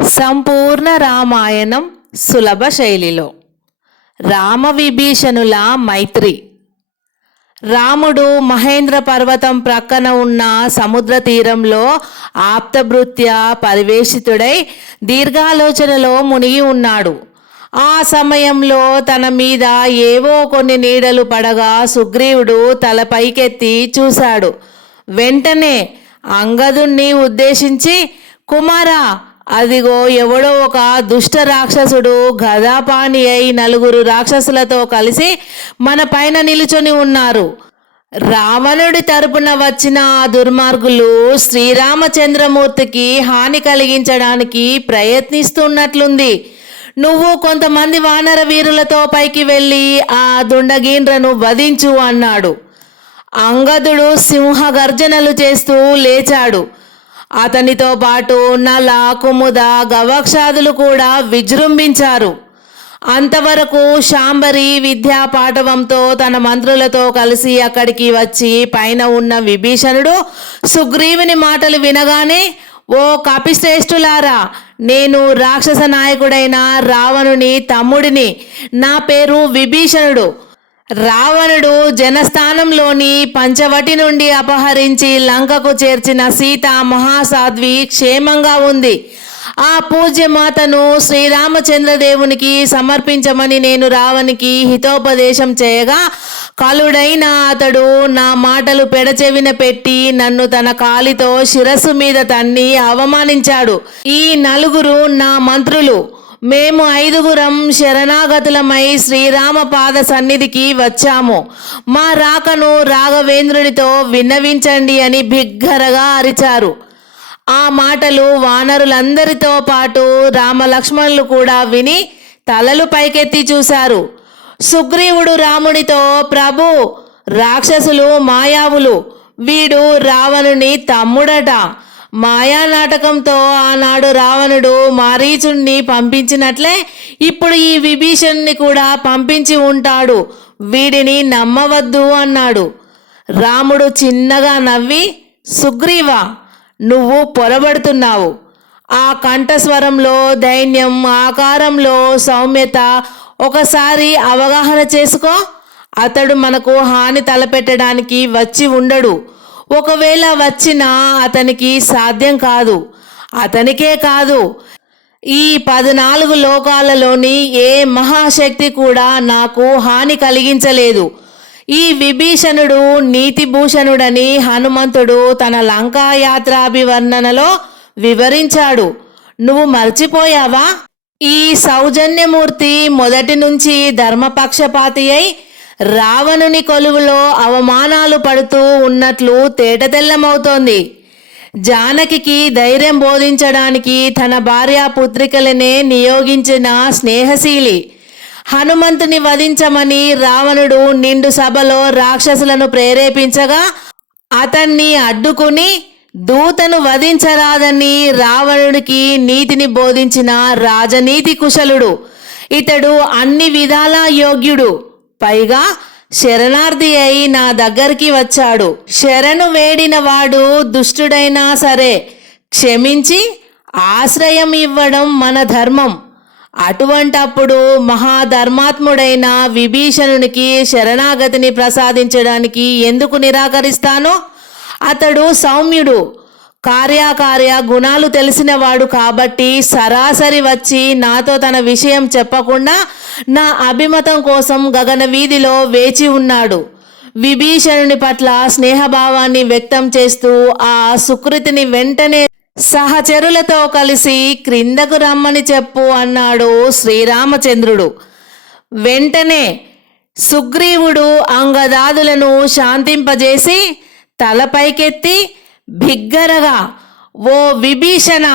సంపూర్ణ రామాయణం సులభ శైలిలో. రామ విభీషణుల మైత్రి. రాముడు మహేంద్ర పర్వతం ప్రక్కన ఉన్న సముద్ర తీరంలో ఆప్తభృత్య పరివేషితుడై దీర్ఘాలోచనలో మునిగి ఉన్నాడు. ఆ సమయంలో తన మీద ఏవో కొన్ని నీడలు పడగా సుగ్రీవుడు తల పైకెత్తి చూశాడు. వెంటనే అంగదుణ్ణి ఉద్దేశించి కుమారా అదిగో ఎవడో ఒక దుష్ట రాక్షసుడు గదాపాని అయి నలుగురు రాక్షసులతో కలిసి మన పైన నిలుచొని ఉన్నారు. రావణుడి తరపున వచ్చిన ఆ దుర్మార్గులు శ్రీరామచంద్రమూర్తికి హాని కలిగించడానికి ప్రయత్నిస్తున్నట్లుంది. నువ్వు కొంతమంది వానర వీరులతో పైకి వెళ్ళి ఆ దుండగీండ్రను వధించు అన్నాడు. అంగదుడు సింహ గర్జనలు చేస్తూ లేచాడు. అతనితో పాటు నల కుముద గవక్షాదులు కూడా విజృంభించారు. అంతవరకు శాంబరి విద్యా పాఠవంతో తన మంత్రులతో కలిసి అక్కడికి వచ్చి పైన ఉన్న విభీషణుడు సుగ్రీవుని మాటలు వినగానే ఓ కపిశ్రేష్ఠులారా నేను రాక్షస నాయకుడైన రావణుని తమ్ముడిని. నా పేరు విభీషణుడు. రావణుడు జనస్థానంలోని పంచవటి నుండి అపహరించి లంకకు చేర్చిన సీత మహాసాధ్వి క్షేమంగా ఉంది. ఆ పూజ్యమాతను శ్రీరామచంద్రదేవునికి సమర్పించమని నేను రావణికి హితోపదేశం చేయగా కలుడైన అతడు నా మాటలు పెడచెవిన పెట్టి నన్ను తన కాలితో శిరస్సు మీద తన్ని అవమానించాడు. ఈ నలుగురు నా మంత్రులు మేము ఐదుగురం శరణాగతులమై శ్రీరామ పాద సన్నిధికి వచ్చాము. మా రాకను రాఘవేంద్రునితో విన్నవించండి అని బిగ్గరగా అరిచారు. ఆ మాటలు వానరులందరితో పాటు రామలక్ష్మణులు కూడా విని తలలు పైకెత్తి చూశారు. సుగ్రీవుడు రాముడితో ప్రభు రాక్షసులు మాయావులు వీడు రావణుని తమ్ముడట. మాయా నాటకంతో ఆనాడు రావణుడు మారీచుణ్ణి పంపించినట్లే ఇప్పుడు ఈ విభీషణ్ణి కూడా పంపించి ఉంటాడు. వీడిని నమ్మవద్దు అన్నాడు. రాముడు చిన్నగా నవ్వి సుగ్రీవా నువ్వు పొరబడుతున్నావు. ఆ కంఠస్వరంలో దైన్యం ఆకారంలో సౌమ్యత ఒకసారి అవగాహన చేసుకో. అతడు మనకు హాని తలపెట్టడానికి వచ్చి ఉండడు. ఒకవేళ వచ్చినా అతనికి సాధ్యం కాదు. అతనికే కాదు. ఈ పద్నాలుగు లోకాలలోని ఏ మహాశక్తి కూడా నాకు హాని కలిగించలేదు. ఈ విభీషణుడు నీతిభూషణుడని హనుమంతుడు తన లంకాయాత్రాభివర్ణనలో వివరించాడు. నువ్వు మర్చిపోయావా? ఈ సౌజన్యమూర్తి మొదటి నుంచి ధర్మపక్షపాతి అయి రావణుని కొలువులో అవమానాలు పడుతూ ఉన్నట్లు తేటతెల్లమవుతోంది జానకికి ధైర్యం బోధించడానికి తన భార్య పుత్రికలనే నియోగించిన స్నేహశీలి. హనుమంతుని వధించమని రావణుడు నిండు సభలో రాక్షసులను ప్రేరేపించగా అతన్ని అడ్డుకుని దూతను వధించరాదని రావణుడికి నీతిని బోధించిన రాజనీతి కుశలుడు. ఇతడు అన్ని విధాలా యోగ్యుడు. పైగా శరణార్థి అయి నా దగ్గరికి వచ్చాడు. శరణు వేడిన వాడు దుష్టుడైనా సరే క్షమించి ఆశ్రయం ఇవ్వడం మన ధర్మం. అటువంటప్పుడు మహాధర్మాత్ముడైన విభీషణునికి శరణాగతిని ప్రసాదించడానికి ఎందుకు నిరాకరిస్తానో? అతడు సౌమ్యుడు. కార్యాకార్య గుణాలు తెలిసినవాడు కాబట్టి సరాసరి వచ్చి నాతో తన విషయం చెప్పకుండా నా అభిమతం కోసం గగన వీధిలో వేచి ఉన్నాడు. విభీషణుని పట్ల స్నేహభావాన్ని వ్యక్తం చేస్తూ ఆ సుకృతిని వెంటనే సహచరులతో కలిసి క్రిందకు రమ్మని చెప్పు అన్నాడు శ్రీరామచంద్రుడు. వెంటనే సుగ్రీవుడు అంగదాదులను శాంతింపజేసి తలపైకెత్తి బిగ్గరగా ఓ విభీషణ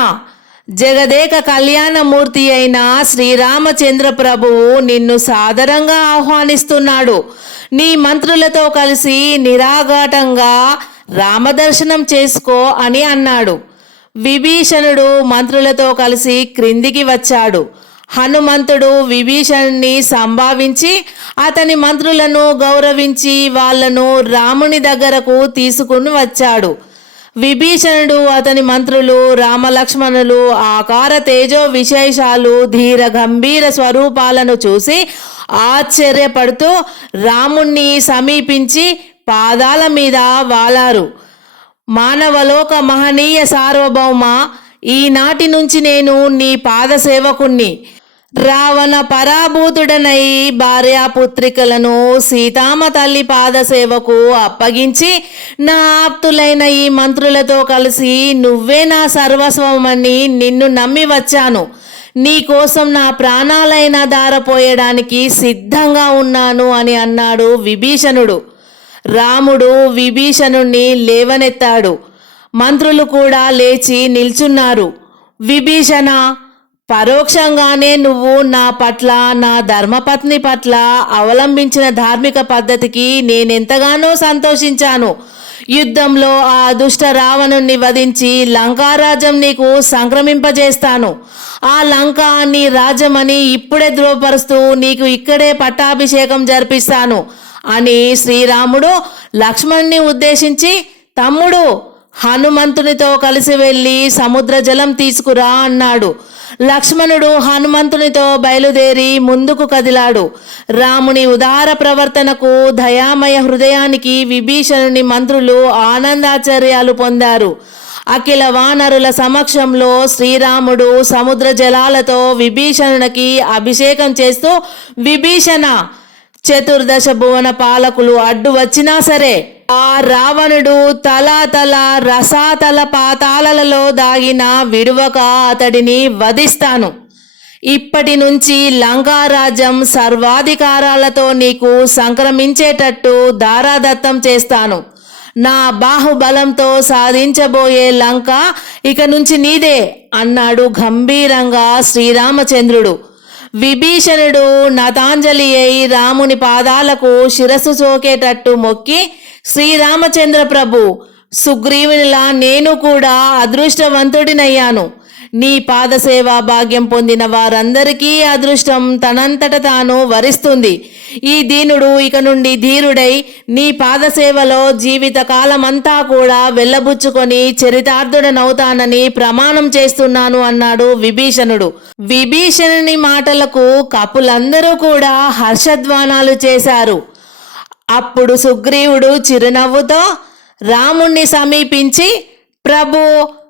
జగదేక కళ్యాణమూర్తి అయిన శ్రీరామచంద్ర ప్రభువు నిన్ను సాదరంగా ఆహ్వానిస్తున్నాడు. నీ మంత్రులతో కలిసి నిరాఘాటంగా రామదర్శనం చేసుకో అని అన్నాడు. విభీషణుడు మంత్రులతో కలిసి క్రిందికి వచ్చాడు. హనుమంతుడు విభీషణుని సంభావించి అతని మంత్రులను గౌరవించి వాళ్ళను రాముని దగ్గరకు తీసుకుని వచ్చాడు. విభీషణుడు అతని మంత్రులు రామలక్ష్మణులు ఆకార తేజో విశేషాలు ధీర గంభీర స్వరూపాలను చూసి ఆశ్చర్యపడుతూ రాముణ్ణి సమీపించి పాదాల మీద వాలారు. మానవలోక మహనీయ సార్వభౌమ ఈనాటి నుంచి నేను నీ పాద సేవకుణ్ణి రావణ పరాభూతుడనై భార్యాపుత్రికలను సీతామ తల్లి పాదసేవకు అప్పగించి నా ఆప్తులైన ఈ మంత్రులతో కలిసి నువ్వే నా సర్వస్వమని నిన్ను నమ్మి వచ్చాను. నీ కోసం నా ప్రాణాలైన దారపోయడానికి సిద్ధంగా ఉన్నాను అని అన్నాడు విభీషణుడు. రాముడు విభీషణుణ్ణి లేవనెత్తాడు. మంత్రులు కూడా లేచి నిల్చున్నారు. విభీషణ పరోక్షంగానే నువ్వు నా పట్ల నా ధర్మపత్ని పట్ల అవలంబించిన ధార్మిక పద్ధతికి నేనెంతగానో సంతోషించాను. యుద్ధంలో ఆ దుష్ట రావణుణ్ణి వధించి లంకారాజ్యం నీకు సంక్రమింపజేస్తాను. ఆ లంక నీ రాజ్యమని ఇప్పుడే ధృవపరుస్తూ నీకు ఇక్కడే పట్టాభిషేకం జరిపిస్తాను అని శ్రీరాముడు లక్ష్మణ్ణి ఉద్దేశించి తమ్ముడు హనుమంతునితో కలిసి వెళ్ళి సముద్ర జలం తీసుకురా అన్నాడు. లక్ష్మణుడు హనుమంతునితో బయలుదేరి ముందుకు కదిలాడు. రాముని ఉదార ప్రవర్తనకు దయామయ హృదయానికి విభీషణుని మంత్రులు ఆనందాచర్యాలు పొందారు. అఖిల వానరుల సమక్షంలో శ్రీరాముడు సముద్ర జలాలతో విభీషణునికి అభిషేకం చేస్తూ విభీషణ చతుర్దశ భువన పాలకులు అడ్డు వచ్చినా సరే ఆ రావణుడు తల తల రసాతల పాతాలలో దాగిన విడువక అతడిని వధిస్తాను. ఇప్పటి నుంచి లంకారాజ్యం సర్వాధికారాలతో నీకు సంక్రమించేటట్టు దారాదత్తం చేస్తాను. నా బాహుబలంతో సాధించబోయే లంక ఇక నుంచి నీదే అన్నాడు గంభీరంగా శ్రీరామచంద్రుడు. విభీషణుడు నతాంజలి అయి రాముని పాదాలకు శిరస్సు సోకేటట్టు మొక్కి శ్రీరామచంద్ర ప్రభు సుగ్రీవునిలా నేను కూడా అదృష్టవంతుడినయ్యాను. నీ పాదసేవా భాగ్యం పొందిన వారందరికీ అదృష్టం తనంతట తాను వరిస్తుంది. ఈ దీనుడు ఇక నుండి ధీరుడై నీ పాదసేవలో జీవిత కాలమంతా కూడా వెళ్ళబుచ్చుకొని చరితార్థుడనవుతానని ప్రమాణం చేస్తున్నాను అన్నాడు విభీషణుడు. విభీషణుని మాటలకు కపులందరూ కూడా హర్షధ్వానాలు చేశారు. అప్పుడు సుగ్రీవుడు చిరునవ్వుతో రాముణ్ణి సమీపించి ప్రభు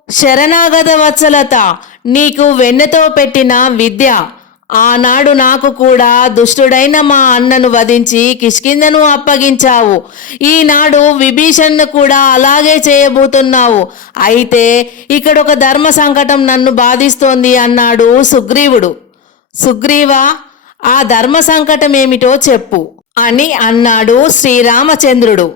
శరణాగత వత్సలత నీకు వెన్నెతో పెట్టిన విద్య. ఆనాడు నాకు కూడా దుష్టుడైన మా అన్నను వధించి కిష్కిందను అప్పగించావు. ఈనాడు విభీషణ్ను కూడా అలాగే చేయబోతున్నావు. అయితే ఇక్కడ ఒక ధర్మ సంకటం నన్ను బాధిస్తోంది అన్నాడు సుగ్రీవుడు. సుగ్రీవ ఆ ధర్మ సంకటం ఏమిటో చెప్పు అని అన్నాడు శ్రీరామచంద్రుడు.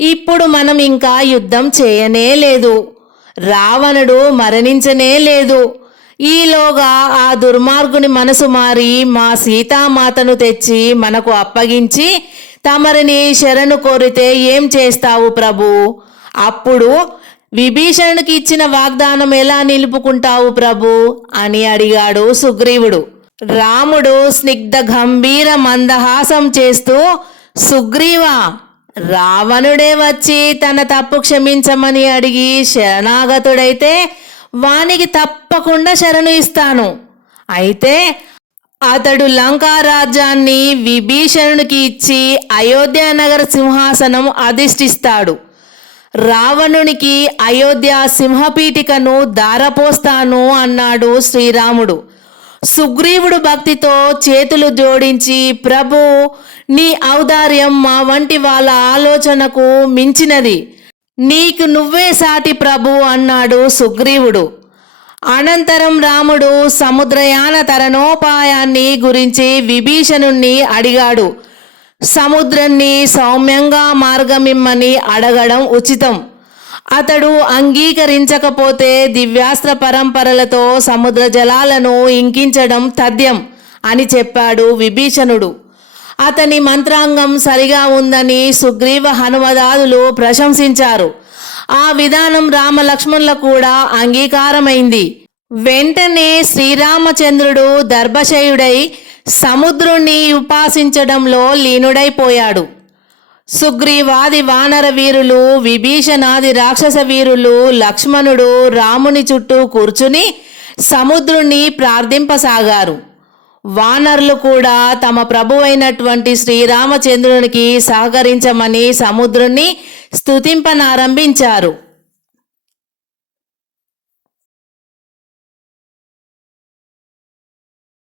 ఇప్పుడు మనం ఇంకా యుద్ధం చేయనే లేదు. రావణుడు మరణించనే లేదు. ఈలోగా ఆ దుర్మార్గుని మనసు మారి మా సీతామాతను తెచ్చి మనకు అప్పగించి తమరిని శరణు కోరితే ఏం చేస్తావు ప్రభు? అప్పుడు విభీషణుకి ఇచ్చిన వాగ్దానం ఎలా నిలుపుకుంటావు ప్రభు? అని అడిగాడు సుగ్రీవుడు. రాముడు స్నిగ్ధ గంభీర మందహాసం చేస్తూ సుగ్రీవా రావణుడే వచ్చి తన తప్పు క్షమించమని అడిగి శరణాగతుడైతే వానికి తప్పకుండా శరణు ఇస్తాను. అయితే అతడు లంకా రాజ్యాన్ని విభీషణునికి ఇచ్చి అయోధ్య నగర సింహాసనం అధిష్ఠిస్తాడు. రావణునికి అయోధ్య సింహపీఠికను దారపోస్తాను అన్నాడు శ్రీరాముడు. సుగ్రీవుడు భక్తితో చేతులు జోడించి ప్రభు నీ ఔదార్యం మా వంటి వాళ్ళ ఆలోచనకు మించినది. నీకు నువ్వే సాటి ప్రభు అన్నాడు సుగ్రీవుడు. అనంతరం రాముడు సముద్రయాన తరణోపాయాన్ని గురించి విభీషణుణ్ణి అడిగాడు. సముద్రాన్ని సౌమ్యంగా మార్గమిమ్మని అడగడం ఉచితం. అతడు అంగీకరించకపోతే దివ్యాస్త్ర పరంపరలతో సముద్ర జలాలను ఇంకించడం తథ్యం అని చెప్పాడు విభీషణుడు. అతని మంత్రాంగం సరిగా ఉందని సుగ్రీవ హనుమదాదులు ప్రశంసించారు. ఆ విధానం రామలక్ష్మణుల కూడా అంగీకారమైంది. వెంటనే శ్రీరామచంద్రుడు దర్భశయుడై సముద్రుణ్ణి ఉపాసించడంలో లీనుడైపోయాడు. సుగ్రీవాది వానర వీరులు విభీషణాది రాక్షస వీరులు లక్ష్మణుడు రాముని చుట్టూ కూర్చుని సముద్రుణ్ణి ప్రార్థింపసాగారు. వానర్లు కూడా తమ ప్రభువైనటువంటి శ్రీరామచంద్రునికి సహకరించమని సముద్రుణ్ణి స్తుతింపనారంభించారు.